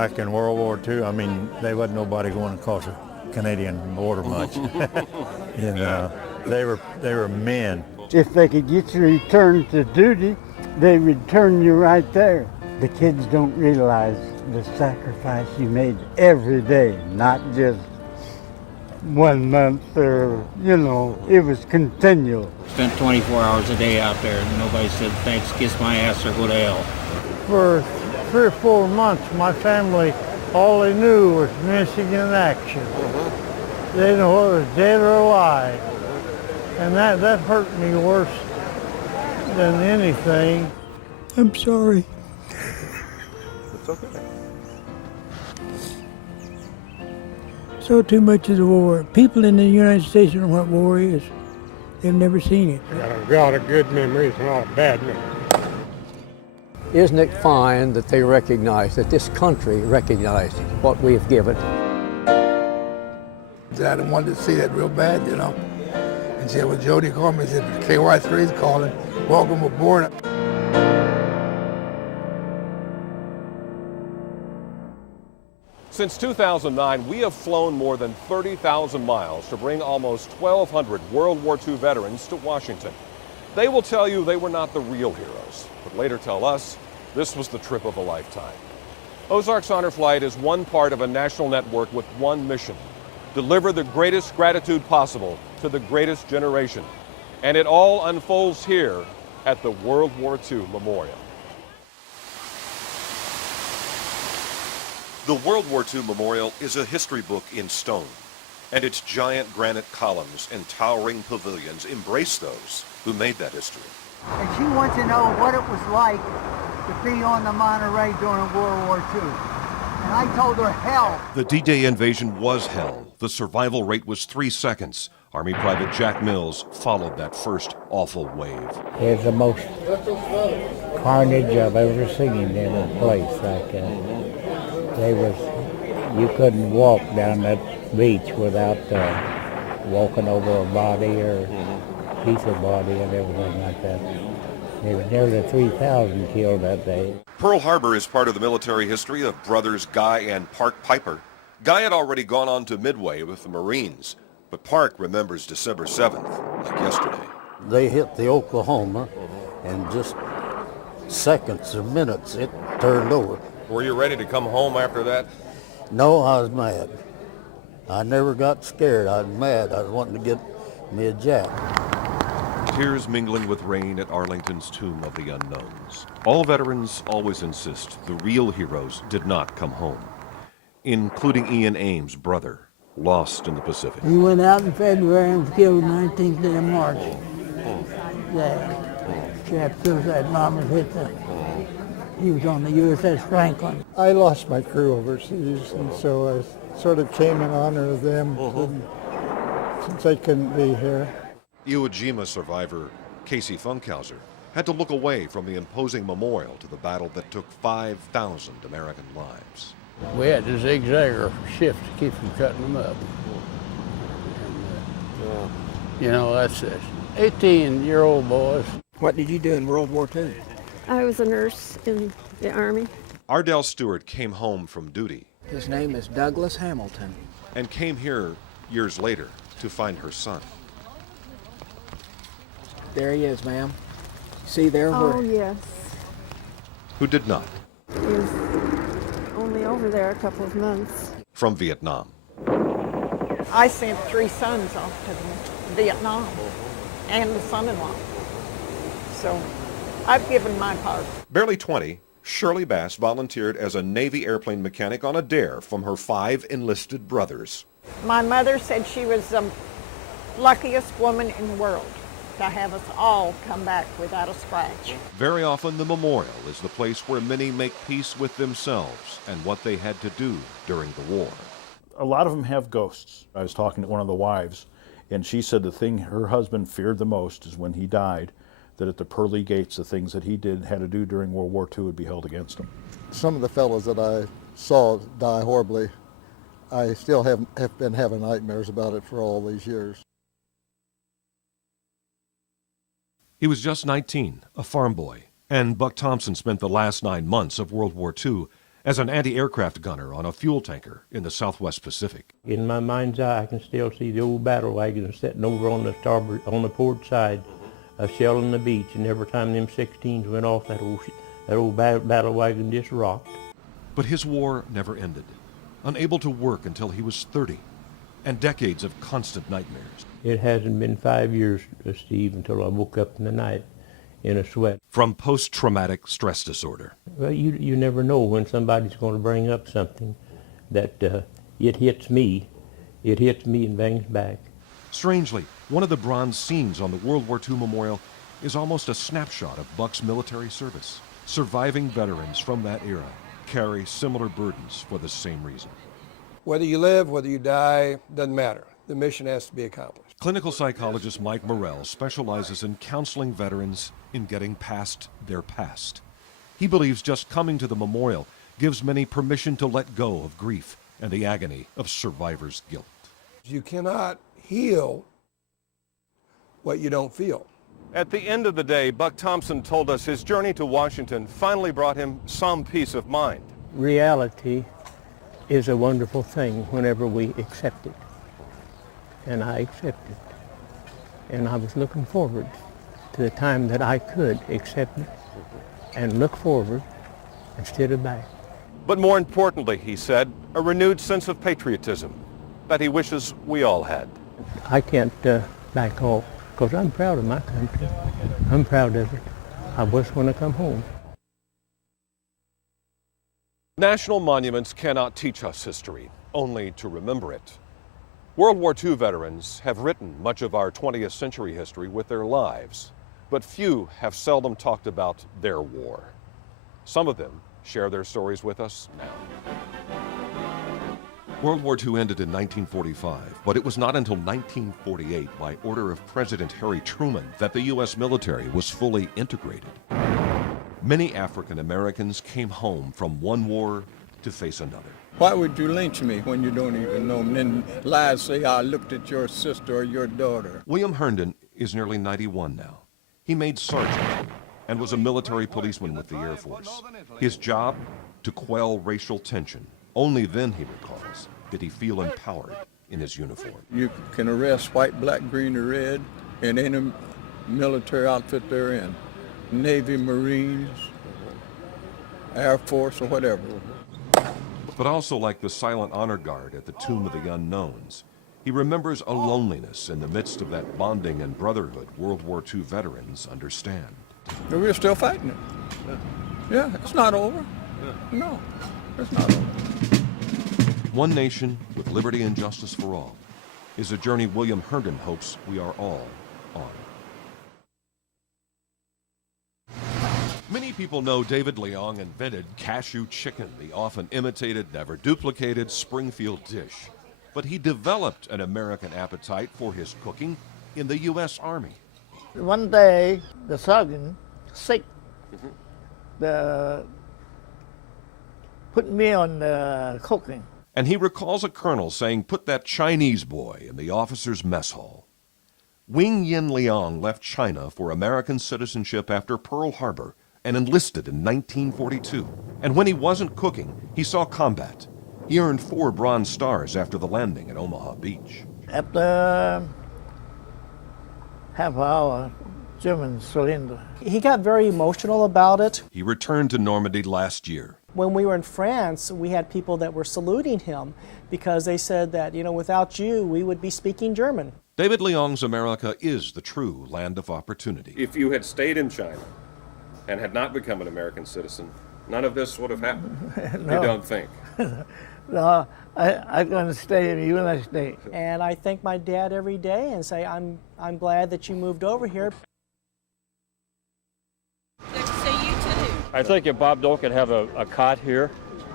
back in World War II, I mean, there wasn't nobody going across the Canadian border much. You know, they were men. If they could get you returned to duty, they return you right there. The kids don't realize the sacrifice you made every day, not just 1 month or, you know, it was continual. Spent 24 hours a day out there and nobody said thanks, kiss my ass or go to hell. For 3 or 4 months, my family, all they knew was missing in action. They didn't know whether it was dead or alive. And that hurt me worse than anything. I'm sorry. It's okay. So too much of the war. People in the United States don't know what war is. They've never seen it. Got a lot of good memories and a lot of bad memories. Isn't it fine that they recognize, that this country recognizes what we've given? I wanted to see that real bad, you know. And said, well, Jody called me and said, KY3's calling. Welcome aboard. Since 2009, we have flown more than 30,000 miles to bring almost 1,200 World War II veterans to Washington. They will tell you they were not the real heroes, but later tell us this was the trip of a lifetime. Ozarks Honor Flight is one part of a national network with one mission: deliver the greatest gratitude possible to the greatest generation. And it all unfolds here at the World War II Memorial. The World War II Memorial is a history book in stone, and its giant granite columns and towering pavilions embrace those who made that history. And she wants to know what it was like to be on the Monterey during World War II. And I told her hell. The D-Day invasion was hell. The survival rate was 3 seconds. Army Private Jack Mills followed that first awful wave. It was the most carnage I've ever seen in a place like that. You couldn't walk down that beach without walking over a body or piece of body and everything like that. There was nearly 3,000 killed that day. Pearl Harbor is part of the military history of brothers Guy and Park Piper. Guy had already gone on to Midway with the Marines, but Park remembers December 7th like yesterday. They hit the Oklahoma, and just seconds or minutes it turned over. Were you ready to come home after that? No, I was mad. I never got scared. I was mad. I was wanting to get me a jack. Tears mingling with rain at Arlington's Tomb of the Unknowns. All veterans always insist the real heroes did not come home, including Ian Ames' brother, lost in the Pacific. He went out in February and was killed 19th day of March. Chap suicide bombers hit he was on the USS Franklin. I lost my crew overseas, and so I sort of came in honor of them since I couldn't be here. Iwo Jima survivor Casey Funkhauser had to look away from the imposing memorial to the battle that took 5,000 American lives. We had to zigzag our shift to keep from cutting them up. And, you know, that's 18-year-old boys. What did you do in World War II? I was a nurse in the Army. Ardell Stewart came home from duty. His name is Douglas Hamilton. And came here years later to find her son. There he is, ma'am. See there? Oh, yes. Who did not. He was only over there a couple of months. From Vietnam. I sent 3 sons off to Vietnam and the son-in-law. So I've given my part. Barely 20, Shirley Bass volunteered as a Navy airplane mechanic on a dare from her 5 enlisted brothers. My mother said she was the luckiest woman in the world to have us all come back without a scratch. Very often the memorial is the place where many make peace with themselves and what they had to do during the war. A lot of them have ghosts. I was talking to one of the wives, and she said the thing her husband feared the most is when he died, that at the pearly gates, the things that he had to do during World War II would be held against him. Some of the fellows that I saw die horribly, I still have been having nightmares about it for all these years. He was just 19, a farm boy, and Buck Thompson spent the last 9 months of World War II as an anti-aircraft gunner on a fuel tanker in the Southwest Pacific. In my mind's eye, I can still see the old battle wagon sitting over on the starboard, on the port side, shelling the beach, and every time them 16s went off, that old battle wagon just rocked. But his war never ended. Unable to work until he was 30, and decades of constant nightmares. It hasn't been 5 years, Steve, until I woke up in the night in a sweat. From post-traumatic stress disorder. Well, you never know when somebody's going to bring up something that it hits me and bangs back. Strangely, one of the bronze scenes on the World War II memorial is almost a snapshot of Buck's military service. Surviving veterans from that era carry similar burdens for the same reason. Whether you live, whether you die, doesn't matter. The mission has to be accomplished. Clinical psychologist Mike Morrell specializes in counseling veterans in getting past their past. He believes just coming to the memorial gives many permission to let go of grief and the agony of survivor's guilt. You cannot heal what you don't feel. At the end of the day, Buck Thompson told us his journey to Washington finally brought him some peace of mind. Reality is a wonderful thing whenever we accept it. And I accepted it. And I was looking forward to the time that I could accept it and look forward instead of back. But more importantly, he said, a renewed sense of patriotism that he wishes we all had. I can't back off because I'm proud of my country. I'm proud of it. I just want to come home. National monuments cannot teach us history, only to remember it. World War II veterans have written much of our 20th century history with their lives, but few have seldom talked about their war. Some of them share their stories with us now. World War II ended in 1945, but it was not until 1948, by order of President Harry Truman, that the U.S. military was fully integrated. Many African Americans came home from one war to face another. Why would you lynch me when you don't even know me? And then lies say, I looked at your sister or your daughter. William Herndon is nearly 91 now. He made sergeant and was a military policeman with the Air Force. His job? To quell racial tension. Only then, he recalls, did he feel empowered in his uniform. You can arrest white, black, green, or red in any military outfit they're in. Navy, Marines, Air Force, or whatever. But also like the silent honor guard at the Tomb of the Unknowns, he remembers a loneliness in the midst of that bonding and brotherhood World War II veterans understand. We're still fighting it. Yeah, it's not over. No, it's not over. One nation with liberty and justice for all is a journey William Herndon hopes we are all on. Many people know David Liang invented cashew chicken, the often imitated, never duplicated Springfield dish. But he developed an American appetite for his cooking in the U.S. Army. One day, the sergeant, sick, put me on cooking. And he recalls a colonel saying, put that Chinese boy in the officer's mess hall. Wing Yin Liang left China for American citizenship after Pearl Harbor and enlisted in 1942. And when he wasn't cooking, he saw combat. He earned 4 Bronze Stars after the landing at Omaha Beach. After half hour, German surrender. He got very emotional about it. He returned to Normandy last year. When we were in France, we had people that were saluting him because they said that, you know, without you, we would be speaking German. David Liang's America is the true land of opportunity. If you had stayed in China and had not become an American citizen, none of this would have happened. No. You don't think? No, I'm going to stay in the United States. And I thank my dad every day and say, I'm glad that you moved over here. Good to see you too. I think if Bob Dole could have a cot here,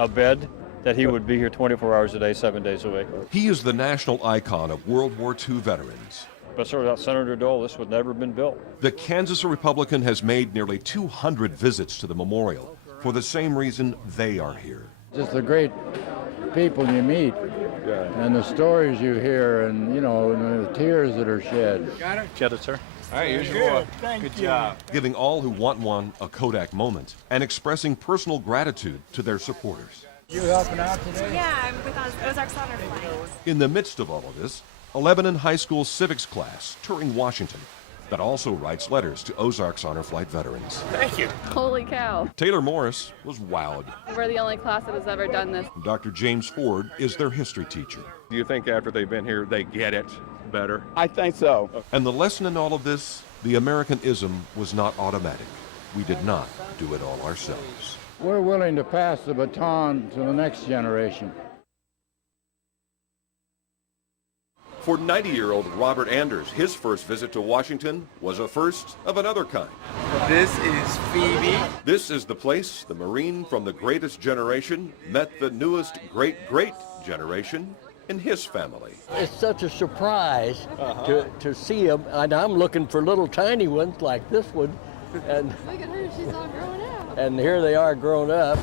a bed, that he would be here 24 hours a day, 7 days a week. He is the national icon of World War II veterans. But sir, without Senator Dole, this would never have been built. The Kansas Republican has made nearly 200 visits to the memorial for the same reason they are here. Just the great people you meet and the stories you hear and, you know, and the tears that are shed. Get it, sir? right, here's your boy. Thank Good job. Giving all who want one a Kodak moment and expressing personal gratitude to their supporters. You helping out today? Yeah, I'm with Ozarks Honor Flight. In the midst of all of this, a Lebanon high school civics class touring Washington that also writes letters to Ozarks Honor Flight veterans. Thank you. Holy cow. Taylor Morris was wowed. We're the only class that has ever done this. Dr. James Ford is their history teacher. Do you think after they've been here, they get it better? I think so. And the lesson in all of this, the Americanism was not automatic. We did not do it all ourselves. We're willing to pass the baton to the next generation. For 90-year-old Robert Anders, his first visit to Washington was a first of another kind. This is Phoebe. This is the place the Marine from the greatest generation met the newest great generation in his family. It's such a surprise to see them, and I'm looking for little tiny ones like this one, and look at her, she's all grown up. And here they are grown up.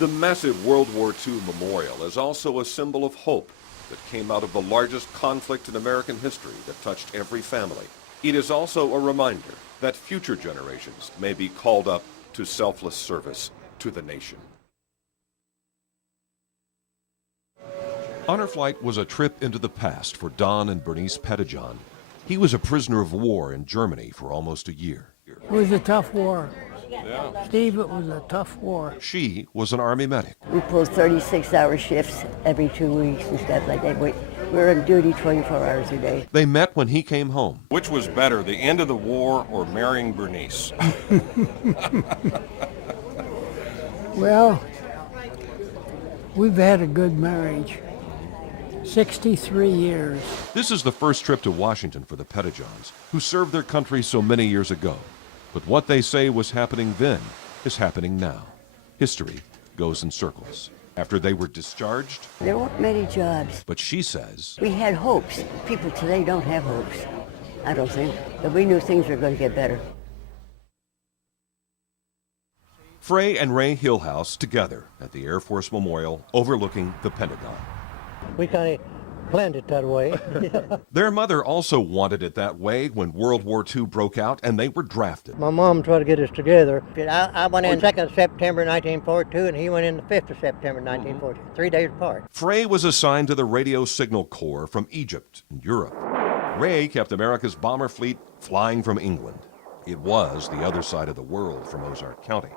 The massive World War II memorial is also a symbol of hope that came out of the largest conflict in American history that touched every family. It is also a reminder that future generations may be called up to selfless service to the nation. Honor Flight was a trip into the past for Don and Bernice Pettijohn. He was a prisoner of war in Germany for almost a year. It was a tough war. Yeah. Steve, it was a tough war. She was an Army medic. We pulled 36-hour shifts every 2 weeks and stuff like that. We were on duty 24 hours a day. They met when he came home. Which was better, the end of the war or marrying Bernice? Well, we've had a good marriage. 63 years. This is the first trip to Washington for the Pettijohns, who served their country so many years ago. But what they say was happening then is happening now. History goes in circles. After they were discharged, There weren't many jobs. but she says, We had hopes. People today don't have hopes, I don't think. But we knew things were going to get better. Frey and Ray Hillhouse together at the Air Force Memorial overlooking the Pentagon. We kind of planned it that way. Their mother also wanted it that way when World War II broke out and they were drafted. My mom tried to get us together. I went in 2nd of September 1942, and he went in the 5th of September 1942, 3 days apart. Frey was assigned to the Radio Signal Corps from Egypt and Europe. Ray kept America's bomber fleet flying from England. It was the other side of the world from Ozark County.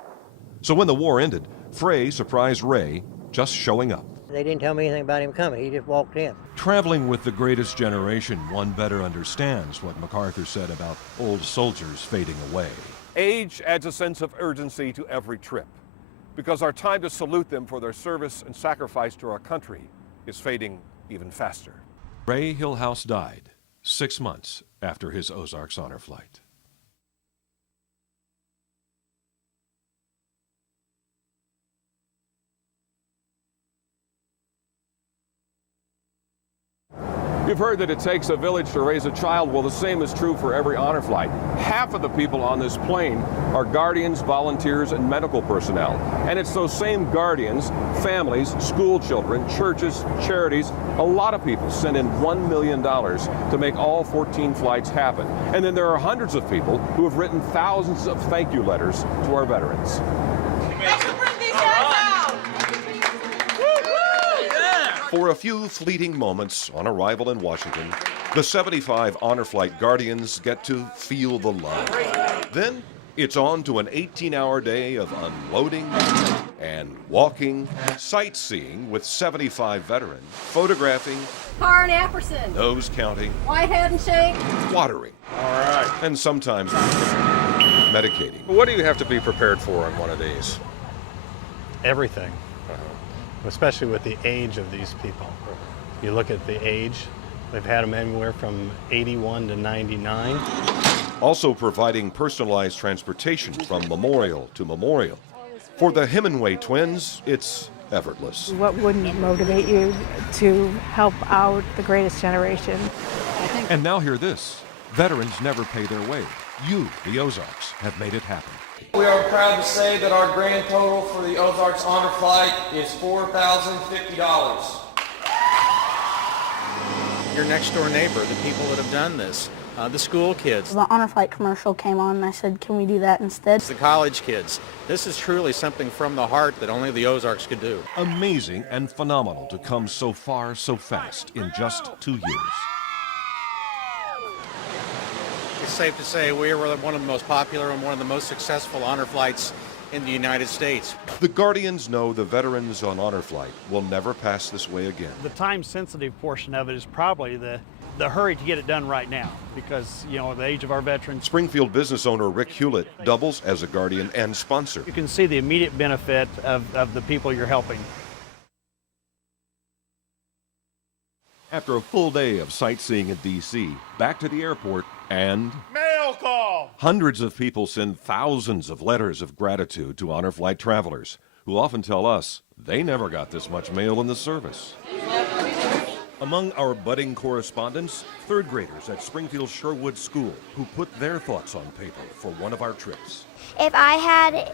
So when the war ended, Frey surprised Ray just showing up. They didn't tell me anything about him coming. He just walked in. Traveling with the greatest generation, one better understands what MacArthur said about old soldiers fading away. Age adds a sense of urgency to every trip, because our time to salute them for their service and sacrifice to our country is fading even faster. Ray Hillhouse died 6 months after his Ozarks Honor Flight. You've heard that it takes a village to raise a child. Well, the same is true for every honor flight. Half of the people on this plane are guardians, volunteers, and medical personnel. And it's those same guardians, families, school children, churches, charities, a lot of people send in $1 million to make all 14 flights happen. And then there are hundreds of people who have written thousands of thank you letters to our veterans. For a few fleeting moments on arrival in Washington, the 75 Honor Flight Guardians get to feel the love. Then it's on to an 18-hour day of unloading and walking, sightseeing with 75 veterans, photographing, Car and Apperson. nose counting, Whitehead and Shake. watering, All right. and sometimes medicating. What do you have to be prepared for on one of these? Everything, especially with the age of these people. You look at the age, they've had them anywhere from 81 to 99. Also providing personalized transportation from memorial to memorial. For the Hemingway twins, it's effortless. What wouldn't motivate you to help out the greatest generation? And now hear this. Veterans never pay their way. You, the Ozarks, have made it happen. We are proud to say that our grand total for the Ozarks Honor Flight is $4,050. Your next door neighbor, the people that have done this, the school kids, The Honor Flight commercial came on and I said, can we do that instead? the college kids. This is truly something from the heart that only the Ozarks could do. Amazing and phenomenal to come so far so fast in just 2 years. It's safe to say we are one of the most popular and one of the most successful honor flights in the United States. The Guardians know the veterans on honor flight will never pass this way again. The time-sensitive portion of it is probably the hurry to get it done right now because, you know, the age of our veterans. Springfield business owner Rick Hewlett doubles as a guardian and sponsor. You can see the immediate benefit of the people you're helping. After a full day of sightseeing in D.C., back to the airport and mail call! Hundreds of people send thousands of letters of gratitude to honor flight travelers, who often tell us they never got this much mail in the service. Among our budding correspondents, third graders at Springfield Sherwood School, who put their thoughts on paper for one of our trips. If I had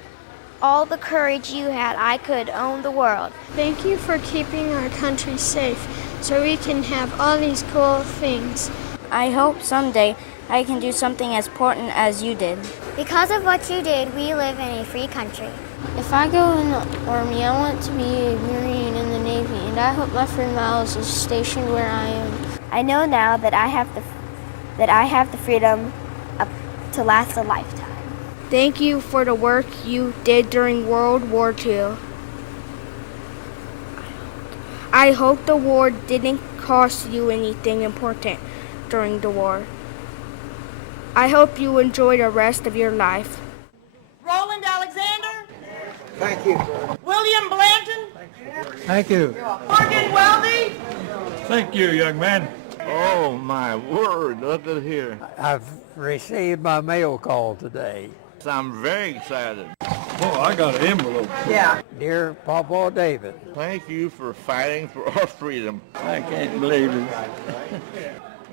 all the courage you had, I could own the world. Thank you for keeping our country safe so we can have all these cool things. I hope someday I can do something as important as you did. Because of what you did, we live in a free country. If I go in the Army, I want to be a Marine in the Navy, and I hope my friend Miles is stationed where I am. I know now that I have the freedom to last a lifetime. Thank you for the work you did during World War II. I hope the war didn't cost you anything important during the war. I hope you enjoy the rest of your life. Roland Alexander. Thank you. William Blanton. Thank you. Morgan Weldy. Thank you, young man. Oh, my word, look at here. I've received my mail call today. I'm very excited. Oh, I got an envelope. Yeah. Dear Papa David. Thank you for fighting for our freedom. I can't believe it.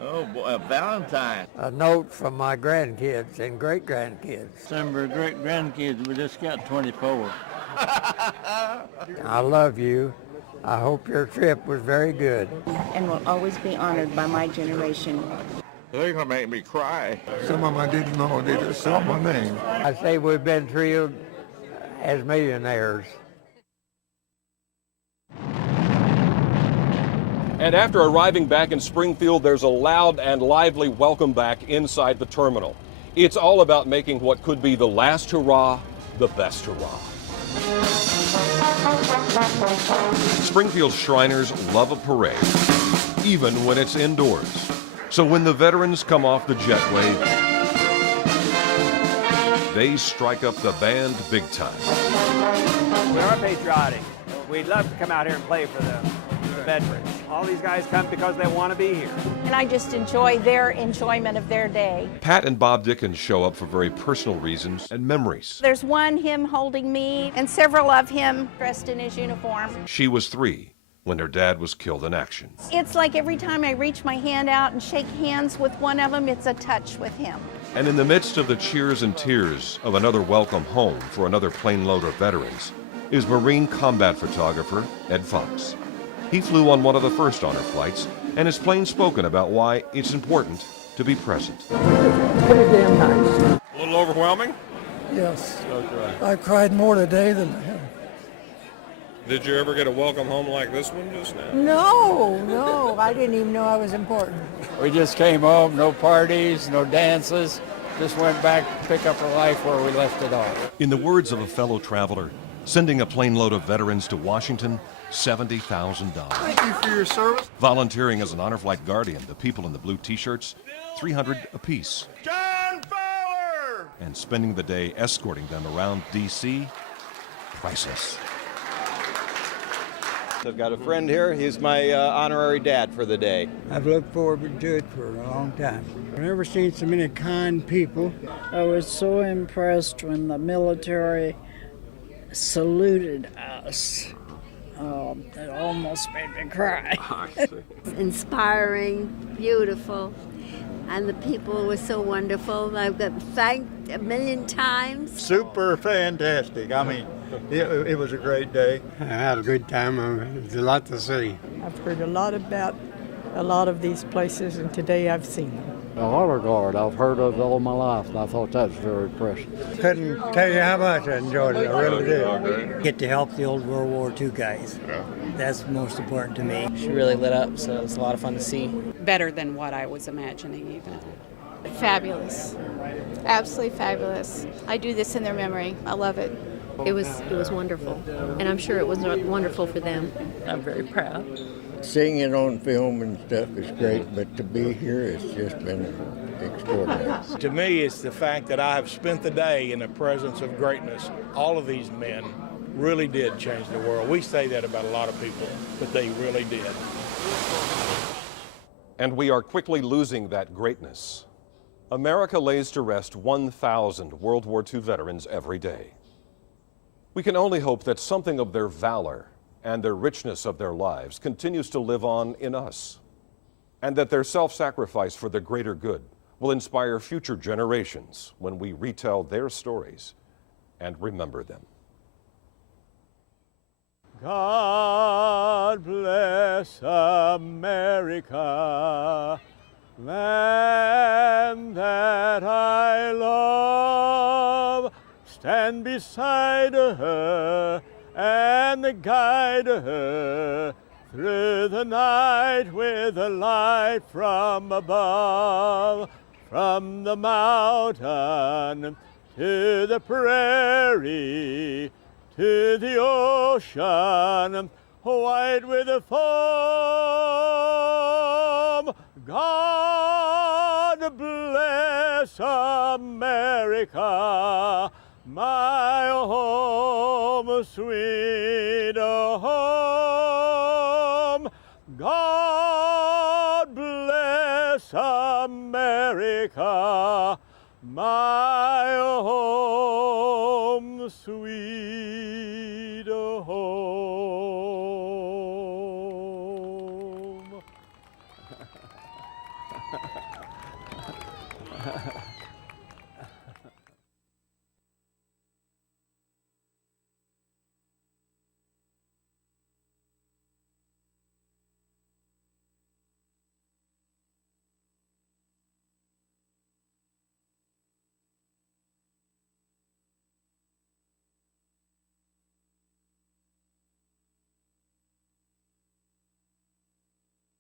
Oh, boy, a Valentine. A note from my grandkids and great-grandkids. Some of our great-grandkids, we just got 24. I love you. I hope your trip was very good. And will always be honored by my generation. They're going to make me cry. Some of them I didn't know. They just saw my name. I say we've been treated as millionaires. And after arriving back in Springfield, there's a loud and lively welcome back inside the terminal. It's all about making what could be the last hurrah, the best hurrah. Springfield Shriners love a parade, even when it's indoors. So when the veterans come off the jetway, they strike up the band big time. We are patriotic. We'd love to come out here and play for the veterans. All these guys come because they want to be here. And I just enjoy their enjoyment of their day. Pat and Bob Dickens show up for very personal reasons and memories. There's one, him holding me, and several of him dressed in his uniform. She was 3 when her dad was killed in action. It's like every time I reach my hand out and shake hands with one of them, it's a touch with him. And in the midst of the cheers and tears of another welcome home for another plane load of veterans is Marine combat photographer Ed Fox. He flew on one of the first honor flights and is plain spoken about why it's important to be present. Pretty damn nice. A little overwhelming? Yes. Okay. I cried more today than I have. Did you ever get a welcome home like this one just now? No, I didn't even know I was important. We just came home, no parties, no dances, just went back to pick up our life where we left it off. In the words of a fellow traveler, sending a plane load of veterans to Washington, $70,000. Thank you for your service. Volunteering as an honor flight guardian, the people in the blue t-shirts, $300 apiece. John Fowler! And spending the day escorting them around D.C., priceless. I've got a friend here. He's my honorary dad for the day. I've looked forward to it for a long time. I've never seen so many kind people. I was so impressed when the military saluted us. It almost made me cry. Inspiring, beautiful, and the people were so wonderful. I've got thanked a million times. Super fantastic. I mean, it was a great day. I had a good time. It was a lot to see. I've heard a lot about a lot of these places, and today I've seen them. The honor guard I've heard of all my life, and I thought that was very impressive. Couldn't tell you how much I enjoyed it. I really did. Get to help the old World War II guys. That's most important to me. She really lit up, so it's a lot of fun to see. Better than what I was imagining even. Fabulous. Absolutely fabulous. I do this in their memory. I love it. It was wonderful, and I'm sure it was wonderful for them. I'm very proud. Seeing it on film and stuff is great, but to be here, it's just been extraordinary. To me, it's the fact that I have spent the day in the presence of greatness. All of these men really did change the world. We say that about a lot of people, but they really did. And we are quickly losing that greatness. America lays to rest 1,000 World War II veterans every day. We can only hope that something of their valor and the richness of their lives continues to live on in us, and that their self-sacrifice for the greater good will inspire future generations when we retell their stories and remember them. God bless America, land that I love. Stand beside her and guide her through the night with a light from above. From the mountain to the prairie, to the ocean, white with the foam. God bless America, my home, sweet home. God bless America, my home, sweet